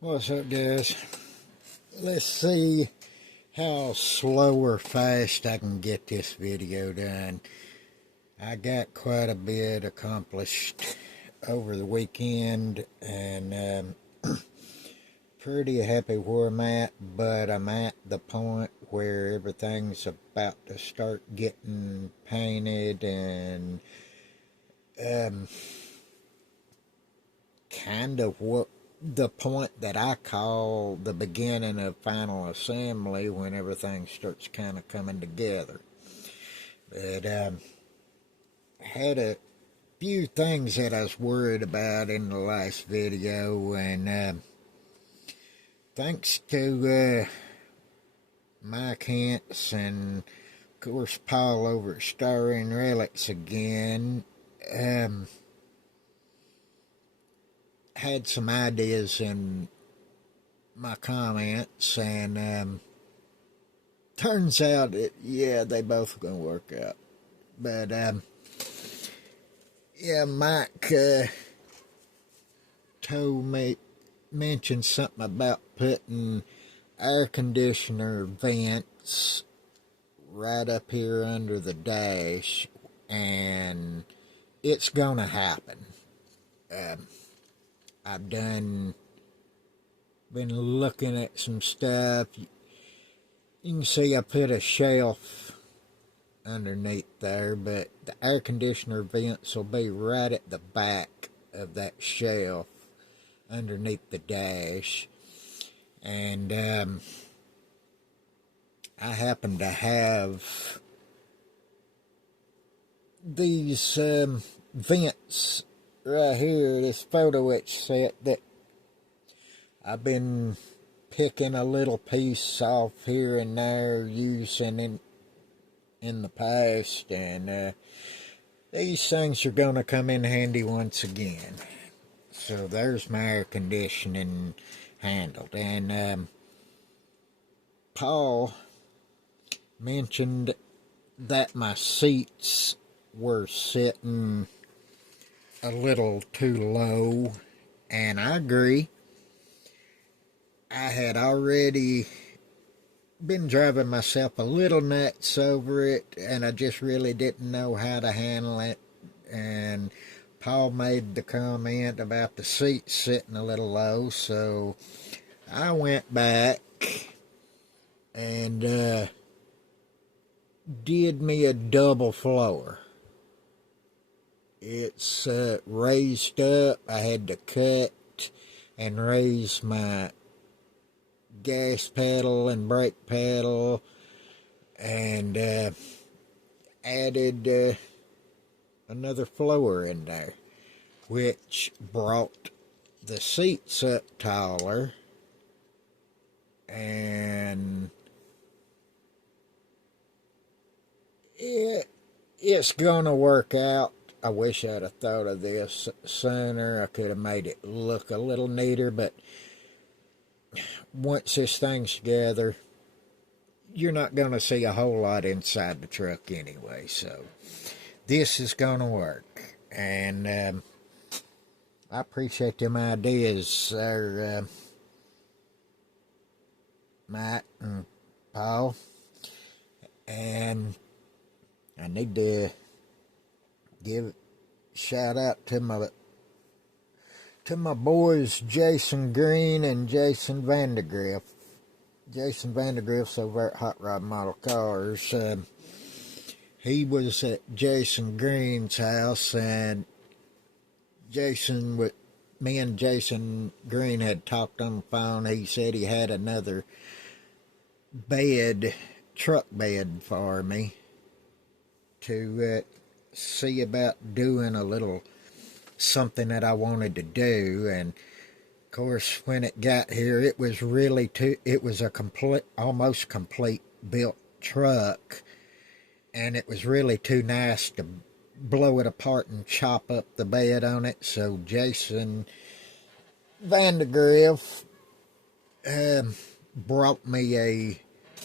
What's up, guys? Let's see how slow or fast I can get this video done. I got quite a bit accomplished over the weekend and pretty happy where I'm at, but I'm at the point where everything's about to start getting painted and um, kind of what the point that I call the beginning of final assembly, when everything starts kind of coming together. But had a few things that I was worried about in the last video, and thanks to Mike Hintz and of course Paul over at Starring Relics again, had some ideas in my comments, and turns out that, yeah, they both are going to work out. But yeah, Mike mentioned something about putting air conditioner vents right up here under the dash, and it's gonna happen. I've been looking at some stuff. You can see I put a shelf underneath there, but the air conditioner vents will be right at the back of that shelf underneath the dash. And I happen to have these vents right here, this photo etch set that I've been picking a little piece off here and there, using in the past, and these things are going to come in handy once again. So there's my air conditioning handled. And Paul mentioned that my seats were sitting a little too low, and I agree. I had already been driving myself a little nuts over it, and I just really didn't know how to handle it. And Paul made the comment about the seats sitting a little low, so I went back and did me a double floor. It's raised up. I had to cut and raise my gas pedal and brake pedal, and added another floor in there, which brought the seats up taller, and it's gonna work out. I wish I'd have thought of this sooner. I could have made it look a little neater, but once this thing's together, you're not going to see a whole lot inside the truck anyway, so this is going to work. And I appreciate them ideas there, Matt and Paul. And I need to give a shout out to my boys Jason Green and Jason Vandergriff. Jason Vandergriff's over at Hot Rod Model Cars. He was at Jason Green's house, and me and Jason Green had talked on the phone. He said he had another truck bed for me to see about doing a little something that I wanted to do. And of course, when it got here, it was a almost complete built truck, and it was really too nice to blow it apart and chop up the bed on it. So Jason Vandergriff brought me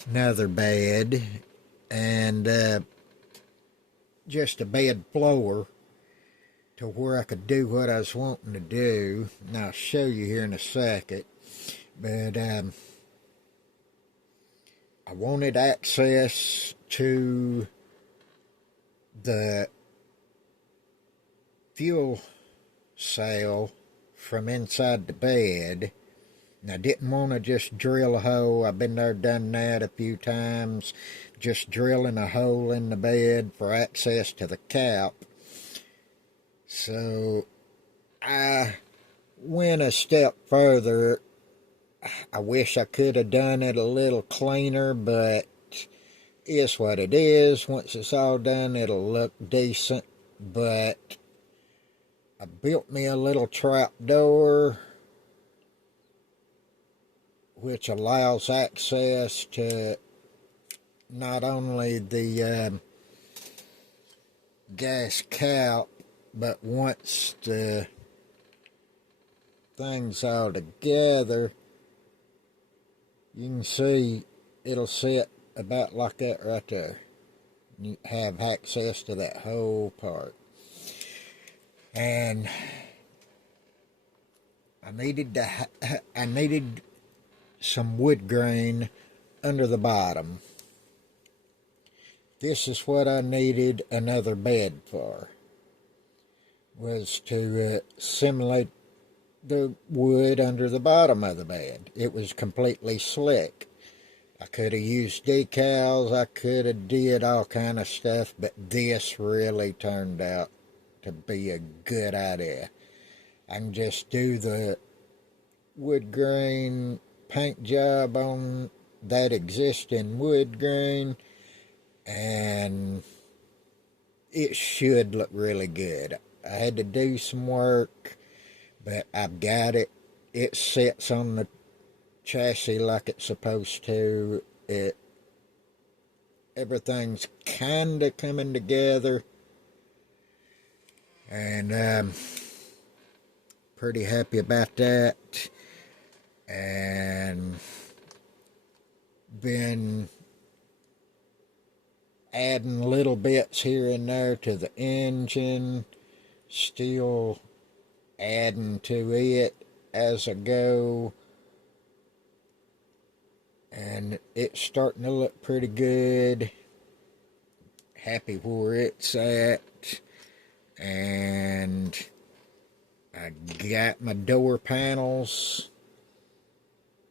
another bed, and just a bed floor to where I could do what I was wanting to do. And I'll show you here in a second. But I wanted access to the fuel cell from inside the bed. And I didn't want to just drill a hole. I've been there, done that a few times. Just drilling a hole in the bed for access to the cap. So I went a step further. I wish I could have done it a little cleaner, but it's what it is. Once it's all done, it'll look decent. But I built me a little trap door, which allows access to not only the gas cap, but once the thing's all together, you can see it'll sit about like that right there. You have access to that whole part. And I needed some wood grain under the bottom. This is what I needed another bed for, was to simulate the wood under the bottom of the bed. It was completely slick. I could have used decals, I could have did all kind of stuff, but this really turned out to be a good idea. I can just do the wood grain paint job on that existing wood grain, and it should look really good. I had to do some work, but I've got it. It sits on the chassis like it's supposed to. Everything's kind of coming together, and I'm pretty happy about that. And been adding little bits here and there to the engine, still adding to it as I go, and it's starting to look pretty good. Happy where it's at. And I got my door panels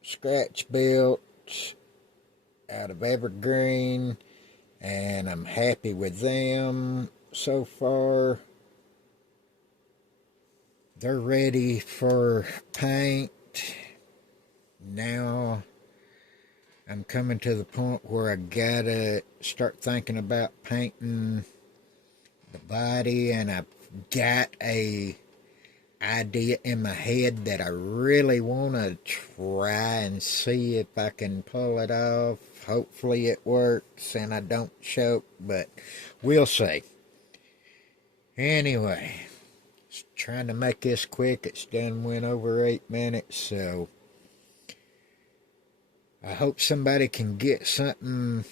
scratch built out of evergreen, and I'm happy with them so far. They're ready for paint. Now I'm coming to the point where I gotta start thinking about painting the body, and I've got a idea in my head that I really want to try and see if I can pull it off. Hopefully it works and I don't choke, but we'll see. Anyway, trying to make this quick. It's done went over 8 minutes, so I hope somebody can get something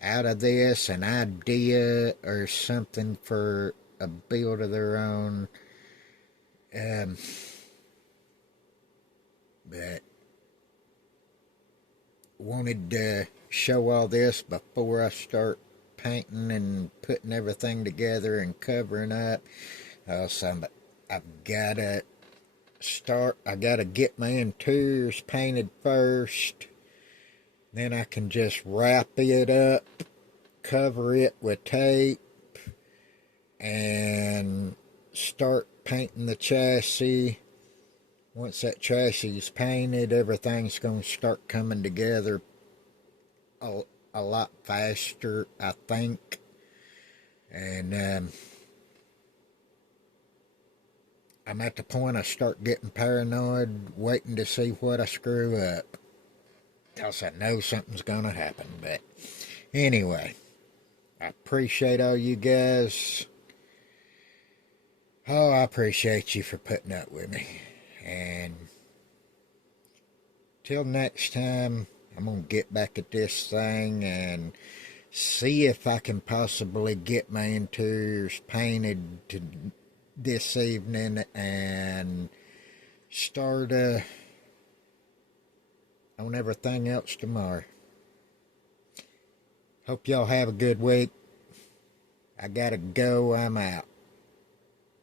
out of this, an idea or something for a build of their own. But wanted to show all this before I start painting and putting everything together and covering up. So I've got to start. I got to get my interiors painted first. Then I can just wrap it up, cover it with tape, and start painting the chassis. Once that chassis is painted, everything's going to start coming together a lot faster, I think. And I'm at the point I start getting paranoid, waiting to see what I screw up, because I know something's going to happen. But anyway, I appreciate all you guys. Oh, I appreciate you for putting up with me. And till next time, I'm going to get back at this thing and see if I can possibly get my interiors painted this evening and start on everything else tomorrow. Hope y'all have a good week. I gotta go. I'm out.